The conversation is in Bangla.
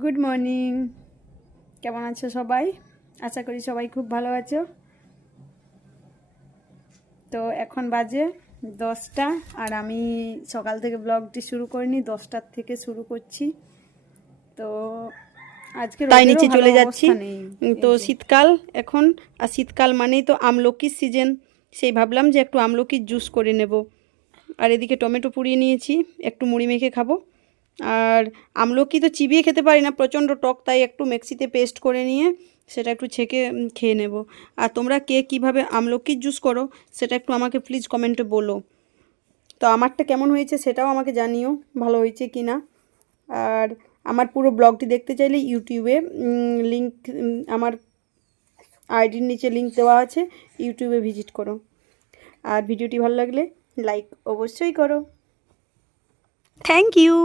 গুড মর্নিং, কেমন আছো সবাই? আশা করি সবাই খুব ভালো আছো। তো এখন বাজে 10টা, আর আমি সকাল থেকে ব্লগটি শুরু করিনি, 10টার থেকে শুরু করছি। তো আজকে তাই রোদেরও নিচে ভালো চলে যাচ্ছি। অবস্থা নেই। তো এই যে শীতকাল এখন, আর শীতকাল মানেই তো আমলকির সিজন। সেই ভাবলাম যে একটু আমলকির জুস করে নেব। আর এদিকে টমেটো পুড়িয়ে নিয়েছি, একটু মুড়ি মেখে খাবো। আর আমলকি তো চিবিয়ে খেতে পারি না, প্রচণ্ড টক, তাই একটু মিক্সিতে পেস্ট করে নিয়ে সেটা একটু ছেঁকে খেয়ে নেব। আর তোমরা কে কীভাবে আমলকির জুস করো সেটা একটু আমাকে প্লিজ কমেন্টে বলো। তো আমারটা কেমন হয়েছে সেটাও আমাকে জানিও, ভালো হয়েছে কি না। আর আমার পুরো ব্লগটি দেখতে চাইলে ইউটিউবে লিঙ্ক, আমার আইডির নিচে লিঙ্ক দেওয়া আছে, ইউটিউবে ভিজিট করো। আর ভিডিওটি ভালো লাগলে লাইক অবশ্যই করো। Thank you.